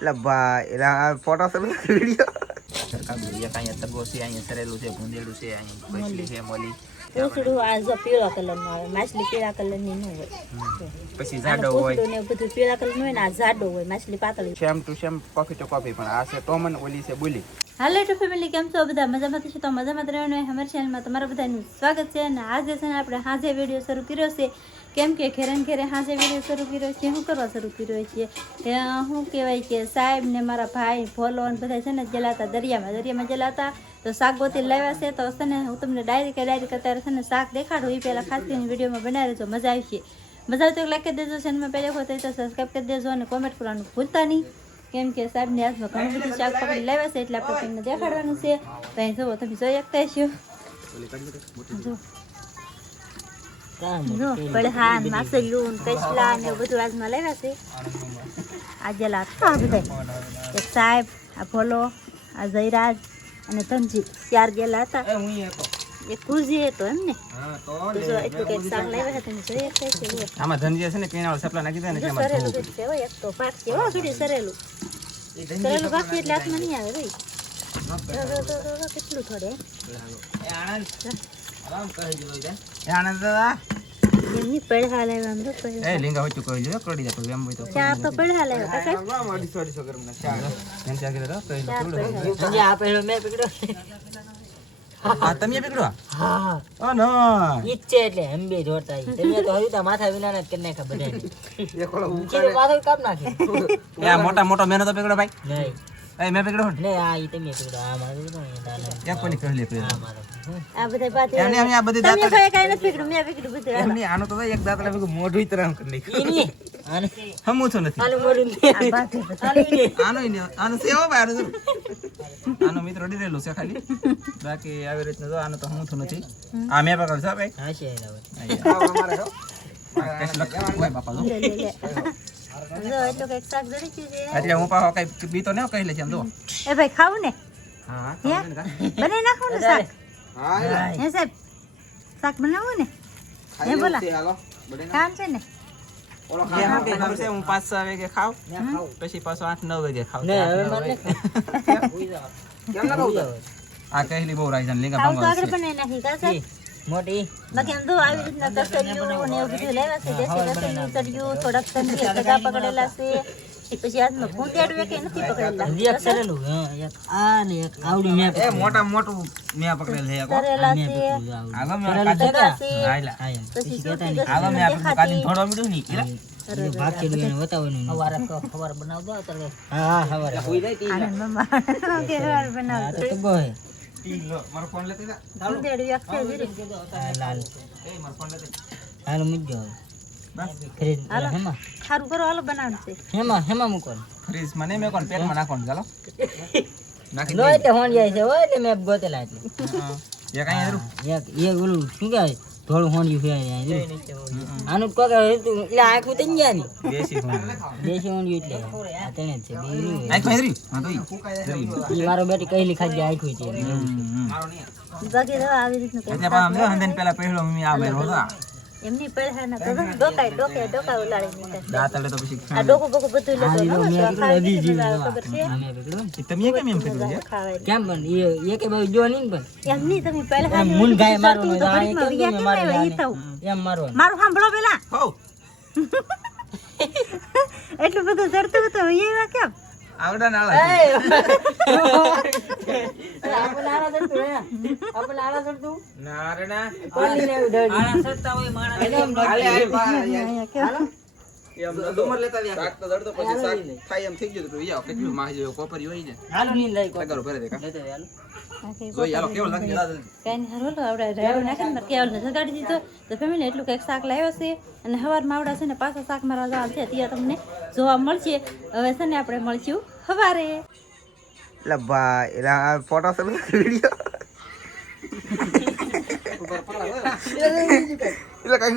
એટલે ભાઈ એલા ફોટો સર વિડિયો કાંઈ અહીંયા તગો છે, અહીંયા સરેલું છે, ભૂંદેલું છે, અહીંયા મછલી છે, મોલી પૂછડું આ જો પીળા કલરનું આવે, માછલી પીળા કલરની ન હોય. પછી જાડો હોય, પૂછડું ને બધું પીળા કલરનું હોય ને આ જાડો હોય, માછલી પાતળી. Same to same coffee to coffee, પણ આ છે ટોમન, ઓલી છે બોલી. હાલો ટુ ફેમિલી, કેમ છો બધા? મજામાં છો? તો મજામાં જ રહેવાનું હોય. અમારી ચેનલમાં તમારા બધાનું સ્વાગત છે. અને આજે છે ને આપણે હાજે વિડીયો શરૂ કર્યો છે, કેમ કે ઘેરે હાજે વિડીયો શરૂ કર્યો છે. શું કરવા શરૂ કર્યો છે? શું કહેવાય કે સાહેબ ને મારા ભાઈ ભોલો ને બધા છે ને ગયેલા હતા દરિયામાં ગયેલા હતા. તો શાક ગોતી લાવ્યા છે. તો છે ને હું તમને ડાયરેક્ટ અત્યારે છે ને શાક દેખાડું. એ પહેલાં ખાસ કરીને વિડીયોમાં બનાવી દેજો, મજા આવશે. મજા આવે તો લાઈક કરી દેજો, ચેનલમાં પહેલાં વખત તો સબસ્ક્રાઈબ કરી દેજો અને કોમેન્ટ કરવાનું ભૂલતા નહીં. કેમ કે સાહેબની હાથમાં ઘણું બધું શાક પકડી લાવ્યા છે, એટલે આપણે તમને દેખાડવાનું છે. તો અહીં જુઓ, તમે જોઈ શકતા છો. જો પડહાન માસલ્યું કચલા ને એવું બધું આજમાં લાવ્યા છે. આજે લાગતા બધા એક સાહેબ, આ ભોલો, આ જયરાજ અને ધનજી ચાર ગયેલા હતા. એક કુજી હતો એમ ને. તો જો એટલું કંઈક શાક લાવ્યા છે, તમે જોઈ શકતા છો. આમાં ધનજી છે ને કેનાળ સપલા નાખી દે ને તેમાં સરેલું છે હોય, એક તો પાક છે હો, થોડી સરેલું બાકી એટલે હાથમાં નહીં આવે ભાઈ. કેટલું થોડે આનંદ દાદા એમની પડહા લાવ્યા આમ તો એ લીંગા હોય તો કહી જો કડી દે તો એમ હોય તો ચાર તો પડહા લાવ્યા કાકા. એમ ચાર કરે તો કહી ચાર પડહા. સંજય આ પહેલો મેં પકડ્યો. આ તમે પકડો. હા ઓ નો ઈચ્છે એટલે એમ બે જોતા ઈ. તમે તો હયુતા માથા વિના ને કરી નાખ્યા બધાને. એકોળો ઉકાળે માથું કાપ નાખે. એ મોટા મોટો મેનો તો પકડો ભાઈ. નહીં એ મે પકડો ને આ ઈ તમે પકડો. આ મારું તો નહીં દાના. એક કોની કહી લે પકડો. આ મારો. આ બધા બાત એમને એમને આ બધી તમે દાંત ભાઈ કાઈ નથી પકડ્યું, મેં પકડ્યું બધું. એમને આનો તો એક દાંત લાગે મોઢું તરામ કરી નાખ્યું. ઈ ની આને હમું તો નથી. આલું મોડું આ બાત આનો ઈ આનો સેવો ભાઈ આનો આનો મિત્ર ડીરેલું છે ખાલી. બાકી આવી રીતના જો આનો તો હમું તો નથી. આ મે પકડ છે ભાઈ. હા છે રાવ. આવો અમારે જો કેટલા કોઈ બાપા જો. લે લે જો એટલું કંઈક શાક જરી છે. એટલે હું પાછો કઈ બીતો ને કહી લે છે આમ જો. એ ભાઈ ખાવું ને? હા બનાવી નાખો ને શાક. હે સાહેબ, શાક બનાવવું ને? હે બોલા કામ છે ને? ઓલો ખાવા કે ખબર છે હું 5-6 વાગે ખાવ પછી પાછો 8-9 વાગે ખાવ. ને હવે મને કેમ ના ખાવ? આ કહેલી બહુ રાઈઝન લીંગા ખાવું તો ભંગવા આગળ બનાવી નાખી કા સાહેબ. મોટી બાકી આમ તો આવી રીતના કસરિયું ને એવું બધું લેવા છે. દેશી કસરિયું તળિયું, થોડાક સંધી સગા પકડેલા છે. પછી હાથમાં ભૂંટેડું કે નથી પકડેલા. રિએક્ટ કરેલું. હા એક આ ને એક આવડી મેં એ મોટા મોટું મે પકડેલ છે એક. કરેલા છે. આવા મે કરેલું છે સગા કે? છે. આયલા પછી સુકી આવા મે આપણે કાઢીને થોડો મીડું ની એ ભાગેલું એને બતાવવાનું. હવારે તો ખબર બનાવ દો અત્યારે. હા હવારે હોઈ જાય તી. આનંદ મમ્મા કે વાર આ બનાવ તો તગો હે. મારો ફોન લેતી જા. ભૂંટેડું એક છે જીરી. આ લાલ એ મારો ફોન લેતી. હાલ મૂકજો હવે. બસ ફ્રીજ હાલો. હેમાં સારું કરો, હાલો બનાવવાનું છે. હેમાં મૂકો. ફ્રીજ મને મે કોણ પેટમાં નાખવાનું ચાલો. નાખી નો એટલે હોન જાય છે હોય એટલે મેં ગોતેલા એટલે. એ કાઈ હરું. એક ઓલું શું કહેવાય થોડું હોંડિયું ફેરાય આનું કોક એટલે આખું થઈ ગયા ને બેસી ફોન. દેશી હોંડિયું એટલે આ તેને જ છે બીજું આઈ ખાઈ રહી. હા તો ઈ. ઈ મારો બેટી કહેલી ખાધી આખું છે બાકી તો આવી રીતનું કંઈક એટલે પામ જો હંદેન પેલા પહેલો મમ્મી આ બેરો હતા. એમની પડહાના તો ડોકા ઉલાડી નીકળે. દાતડે તો પછી આ ડોકું બોકું બધું લેતો ન હોય. તો ખાવા નદી જેટલું જેવી આવે ખબર છે? અમે પકડો ને. તમે કેમ એમ કર્યું છે? ખાવાય. કેમ પણ એ કે ભાઈ જો નહીં ને પણ એમની તમે પડહાની એમ મૂન ગાય શરતું મારવાનું તો આ ઘડીકમાં એક વિયા કેમ આવ્યા ઈ થવું. એમ મારવાનું મારું સાંભળો પેલા. હો એટલું બધું ચડતું હતું વિયા કેમ? આવડા નાળા. આપણે આળા ચડતું ના રે ના. કોની ને આળા ચડતા હોય માણસ હાલે હાલે બા અહીંયા કેમ? એમ ડુમર લેતા રહ્યા. શાક તો દડતો પછી શાક થાય એમ થઈ ગયું તો યાર કેટલું માહ જેવો કોપરી હોય છે. હાલો ની લઈ કો સગારો ભરે દે કા. લેતો હાલો આખી જોઈ હાલો કેવો લાગે દાદા. કાંઈ નહીં, હારું હાલો, આપણે રેડો નાખીને મારે કેવલને જગાડી દીધો. તો ફેમિલી એટલું કંઈક શાક લાવ્યો છે. અને સવારમાં આવડા છે ને પાછા શાક મારવા જવાનું છે, ત્યાં તમને જોવા મળશે. હવે છે ને આપણે મળશું સવારે. એટલે ભાઈ એલા ફોટો સર વિડિયો એટલે કઈ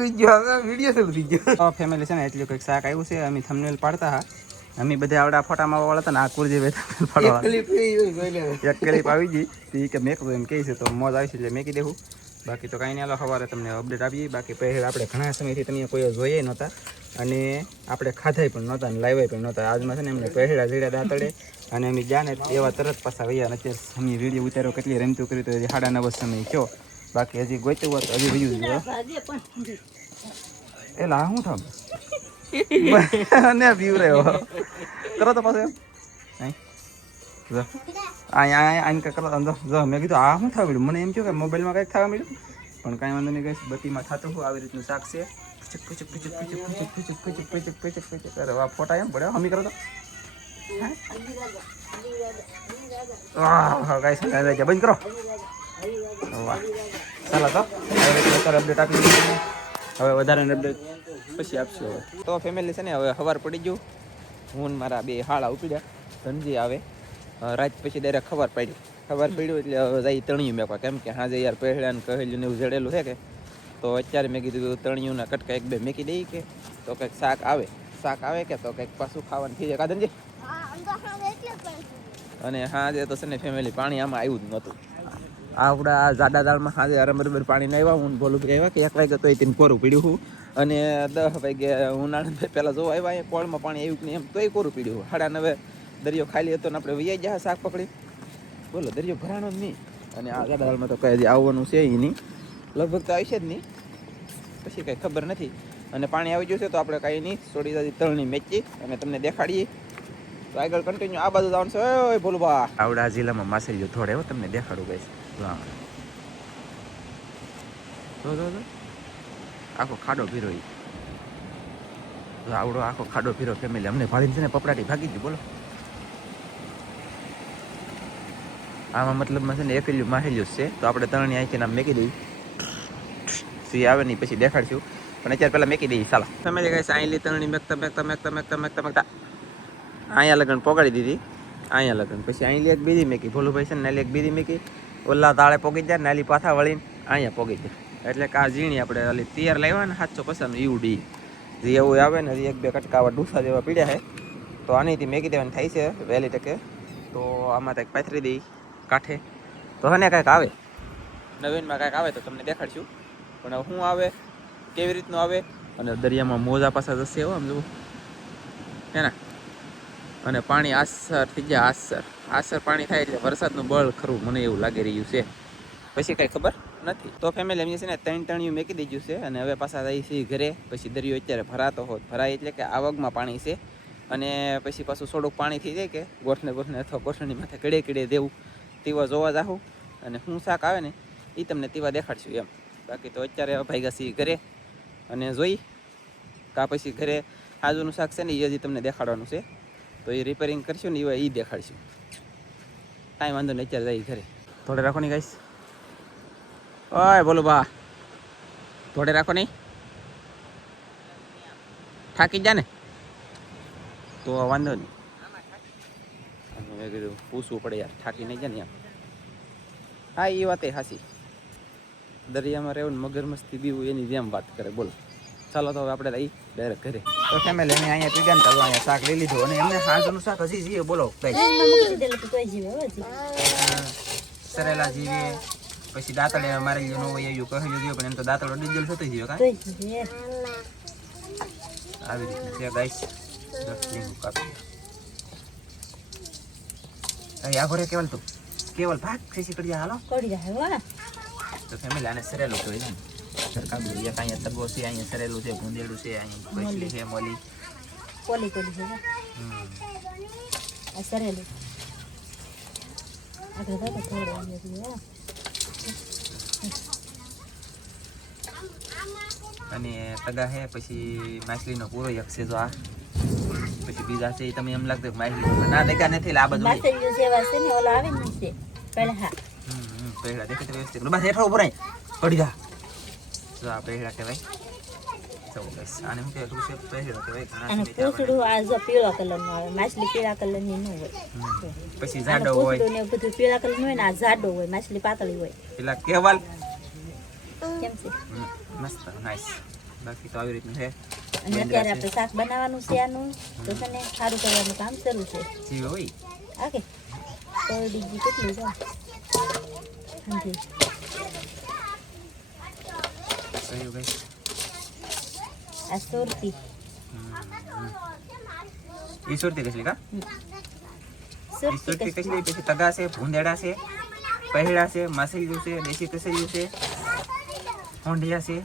વિડિયો શરૂ થઈ ગયો. ફેમિલી છે ને એટલું કંઈક શાક આવ્યું છે. અમે થંબનેલ પાડતા હા. અમે બધા આવડા ફોટામાં વાળા હતા ને આ કુરજી ફોટા એક ક્લિપ આવી ગઈ તી કે મેક એમ કહે છે તો મોજ આવી છે એટલે મેકી દેવું. બાકી તો કાંઈ નહીં, હાલો સવારે તમને અપડેટ આપીએ. બાકી પહેલાં આપણે ઘણા સમયથી તમે કોઈ જોઈએ નહોતા અને આપણે ખાધાય પણ નહોતા અને લાવ્યા પણ નહોતા. આજમાં છે ને એમને પહેલા જીડા દાંતડે અને અમે જાને એવા તરત પાછા વૈયા. અને અત્યારે અમે વિડીયો ઉતાર્યો કેટલી રમતું કર્યું તો હજી 9:30 સમય થયો. બાકી હજી ગોઈતું હોત હજી વયું એલા શું થામ ને વ્યૂ રહ્યો કરો તો પાછો અહીંયા મેં કીધું આ શું થવા મળ્યું. મને એમ થયું કે મોબાઈલમાં કંઈક થવા મળ્યું પણ કાંઈ વાંધો નહીં. કઈ બત્તીમાં થતું હોય આવી રીતનું શાક છે. ફોટા એમ પડે હમી કરો તો બંધ કરો. વાહ ચાલો તો અપડેટ આપી દીધી. હવે વધારે અપડેટ પછી આપશું. હવે તો ફેમિલી છે ને હવે સવાર પડી ગયું. હું મારા 2 હાળા ઉપડ્યા. ધનજી આવે રાત પછી ડાયરેક્ટ ખબર પડ્યું એટલે હવે જઈ તણિયું મેકવા. કેમ કે હાજે યાર પહેલા ને કહેલું ને એવું જડેલું છે કે તો અત્યારે મેં કીધું તણિયુંના કટકા 1-2 મેકી દઈએ કે તો કંઈક શાક આવે કે તો કંઈક પાછું ખાવાનું થઈ જાય કાદનજી. અને હાજે તો છે ને ફેમિલી પાણી આમાં આવ્યું જ નહોતું. આપણા જાડા દાળમાં હાજે બરાબર પાણી નહીં આવ્યા. હું બોલું આવ્યા કે 1 વાગે તો તેને કોરું પીડ્યું હું અને 10 વાગે ઉનાળા પહેલાં જો આવ્યા અહીંયા કોળમાં પાણી આવ્યું કે નહીં એમ તોય કોરું પીડ્યું. 9:30 દરિયો ખાલી હતો ને આપણે વૈયા ગયા શાક પકડી. બોલો દરિયો ભરાણો જ નહીં. અને આ જાડા દાળમાં તો કંઈ હજી આવવાનું છે નહીં, લગભગ તો આવશે જ નહીં, પછી કંઈ ખબર નથી. અને પાણી આવી ગયું છે તો આપણે કાંઈ નહીં થોડી દાદી તળની મેચી અને તમને દેખાડીએ. તો આગળ કન્ટિન્યુ આ બાજુ જવાનું છે. ઓય ભોલુબા આવડા જિલ્લામાં માછલીઓ થોડે હો તમને દેખાડું ગઈશ. આખો ખાડો ભીરો આવડો આખો ખાડો ભીરો ફેમિલી. અમને ભાળીને છે ને પપડાટી ભાગી ગયું. બોલો આમાં મતલબમાં છે ને એકલ્યું માહેલ્યું છે. તો આપણે તરણી અહીંથી નામ મેકી દઈએ. સી આવે નહીં પછી દેખાડશું પણ અત્યારે પહેલાં મેકી દઈએ. ચાલો ફેમિલી ગાઈસ અહીંલી તરણી મેકતા અહીંયા લગન પોગાડી દીધી. અહીંયા લગન પછી અહીં એક બીજી મેકી. ભોલુભાઈ છે ને નાલી એક બીજી મેકી. ઓલા તાળે પોગી જાય નાલી પાછા વળીને અહીંયા પોગી જાય. એટલે કે આ ઝીણી આપણે ઓલી તૈયાર લાવ્યા ને 750 ઈવડી જે એવું આવે ને હજી 1-2 કટકા ડૂસા જેવા પીડ્યા છે તો આનીથી મેકી દેવાની થાય છે વહેલી ટકે. તો આમાં કંઈક પાથરી દઈ કાંઠે તો હને કાંઈક આવે નવીનમાં કાંઈક આવે તો તમને દેખાડશું. પણ શું આવે કેવી રીતનું આવે અને દરિયામાં મોજા પાછા જશે એવો આમ જુઓ હે ને. અને પાણી આસર થઈ જાય. આસર પાણી થાય એટલે વરસાદનું બળ ખરું મને એવું લાગી રહ્યું છે. પછી કંઈ ખબર નથી. તો ફેમિલી એમની છે ને 3 તણિયું મેકી દીધું છે અને હવે પાછા જઈએ છીએ ઘરે. પછી દરિયો અત્યારે ભરાતો હોત ભરાય એટલે કે આવકમાં પાણી છે અને પછી પાછું થોડુંક પાણી થઈ જાય કે ગોઠને અથવા ગોઠણની માથે કડે દેવું તેવા જોવા જાઉં અને શું શાક આવે ને એ તમને તેવા દેખાડશું એમ. બાકી તો અત્યારે ભાગ્યા છીએ ઘરે અને જોઈ કાં પછી ઘરે આજુનું શાક છે ને એ હજી તમને દેખાડવાનું છે તો એ રિપેરિંગ કરશું ને એ દેખાડશું. કાંઈ વાંધો નહીં અત્યારે જઈએ ઘરે. થોડે રાખો નહીં ગાઈસ. ઓય બોલો બા થોડે રાખો નહીં થાકી જા ને તો વાંધો નહીં. મેં કીધું પૂછવું પડે યાર થાકી નહીં જાય ને. હા એ વાત હાસી. દરિયામાં રહેવું ને મગરમસ્તી બીવું એની જેમ વાત કરે. બોલો ચાલો તો હવે આપણે રહી ડાયરેક્ટ ઘરે. તો ફેમિલી અમે અહીંયા પીગા ને તો અહીંયા શાક લઈ લીધું અને એમને હાજરનું શાક હજી જીવે. બોલો સરેલા જીવે પછી દાંતડે મારી ગયો ન હોય એવું કહેલું ગયો પણ એમ તો દાંતડો ડીઝલ થતો ગયો કાંઈ આવી રીતનું છે ગાઈસ. 10 લીંબુ કાપી આખો રે કેવલ ભાગ ખસી કરી હાલો કરી જાય. તો ફેમિલી આને સરેલું જોઈ ને સરકાર એક અહીંયા તગો છે અહીંયા સરેલું છે ભૂંદેડું છે અહીંયા બસલી છે મોલી છે આ સરેલું આગળ તો થોડું અને તગા હે પછી માછલીનો પૂરો એક છે જો આ પછી બીજા છે તમે એમ લાગતો માછલી ના દેખા નથી આ બધું માછલી સેવા છે ને ઓલા આવે ને છે પહેલા હા પહેલા દેખે તો વ્યવસ્થિત બસ હેઠો ઉપર આઈ પડી જા જો આ પહેલા કહેવાય. તો બસ આને હું કે રૂસે પહેલા કહેવાય ઘણા છે પૂછડું આ જો પીળા કલરનો આવે માછલી પીળા કલરની ન હોય પછી જાડો હોય પૂછડું ને બધું પીળા કલરનું હોય ને આ જાડો હોય માછલી પાતળી હોય પેલા કેવલ કેમ છે મસ્ત નાઈસ. બાકી તો આવી રીતનું છે અને અત્યારે આપણે શાક બનાવવાનું છે આનું તો છે ને સારું કરવાનું કામ શરૂ છે જીવે હોય ઓકે. તો ડીજી કેટલું છે હાજી કયું ગઈ આ સુરતી ઈ સુરતી કસલી કા ઈ સુરતી સુરતી કસલી પછી તગા છે ભૂંદેડા છે પહેડા છે માસેલિયું છે દેશી કસેલિયું છે હોંડિયા છે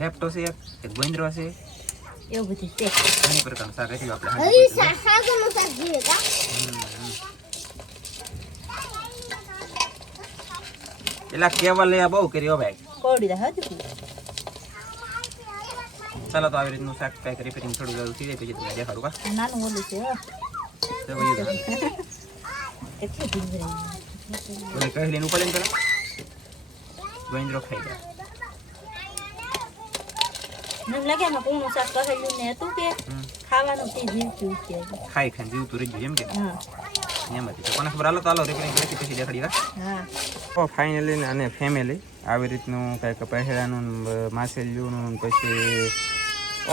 લેપ્ટો છે એક ગોંદરો છે એવું બધું છે. ઘણી પ્રકારનું શાક હતી આપણે એલા કેવલ લે બહુ કર્યો ભાઈ કોડી દા હતું. ચાલો તો આવી રીતનું શાક કાંઈક રિપેરિંગ થોડું જરૂર થઈ જાય પછી તમને દેખાડું કા નાનું ઓલું છે હો. તો વયું જાય. કેટલી ભીંગરી. ઓલી કહેલી નું પડે ને પેલા ગોંદરો ખાઈ ગયા મને લાગે એમાં કોનું શાક કહેલું ને હતું કે ખાવાનું તે જીવતું છે. ખાઈ ખાઈને જીવતું રહી ગયું એમ કે હા એમાંથી તો કોને ખબર હાલો તો હાલો રિપેરિંગ કરી પછી દેખાડી હા તો ફાઇનલી અને ફેમિલી આવી રીતનું કંઈક પહેરાનું માસેલિયું પછી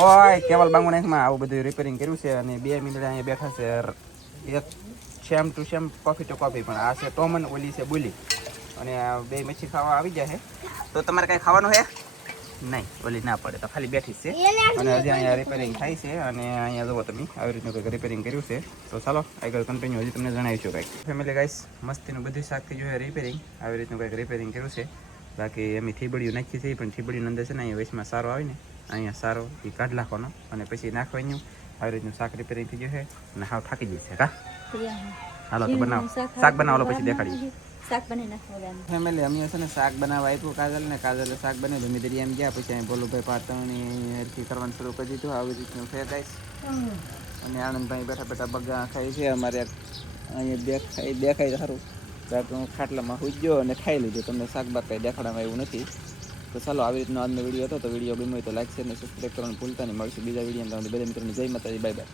ઓય કેવલ બાંગુ નાખમાં આવું બધું રિપેરિંગ કર્યું છે અને 2 મિનિટ અહીંયા બેઠા છે એક same to same coffee to coffee પણ આ છે ટોમન ઓલી છે બોલી અને આ બે મચ્છી ખાવા આવી જાય છે તો તમારે કાંઈ ખાવાનું છે નહીં ઓલી ના પડે તો ખાલી બેઠી જ છે અને હજી અહીંયા રિપેરિંગ થાય છે અને અહીંયા જુઓ તમે આવી રીતનું કંઈક રિપેરિંગ કર્યું છે તો ચાલો આગળ કન્ટિન્યુ હજી તમને જણાવીશું કંઈક ફેમિલી ગાઈસ મસ્તીનું બધું શાક થઈ ગયું છે રિપેરિંગ આવી રીતનું કંઈક રિપેરિંગ કર્યું છે બાકી એમ થીબડીયું નાખી છે પણ થીબડીની અંદર છે ને અહીંયા વેચમાં સારો આવે ને અહીંયા સારો એ કાઢ નાખવાનો અને પછી નાખવાનું આવી રીતનું શાક રિપેરિંગ થઈ ગયું છે અને હાવ થાકી જશે કા હાલો તો બનાવો શાક બનાવો પછી દેખાડીએ શાક બની નાખવાનું. ફેમિલી અમે છે ને શાક બનાવવા આપ્યું કાજલ ને કાજલે શાક બનાવ્યું ધીમે ધીરે એમ ગયા પછી અહીં બોલુભાઈ પાટણની હરખી કરવાનું શરૂ કરી દીધું આવી રીતનું છે ગાઈસ અને આનંદભાઈ બેઠા બેઠા બગા ખાય છે અમારે અહીંયા દેખાય સારું બાકી હું ખાટલામાં હુઈ ગયો અને ખાઈ લીધું તમને શાક બાક કંઈ દેખાડવામાં એવું નથી તો ચાલો આવી રીતનો આજનો વિડીયો હતો તો વિડીયો ગમ્યો હોય તો લાઈક શેર અને સબસ્ક્રાઈબ કરવાનું ભૂલતા નહીં મળશું બીજા વિડીયો તમને બધા મિત્રોને જય માતાજી બાય બાય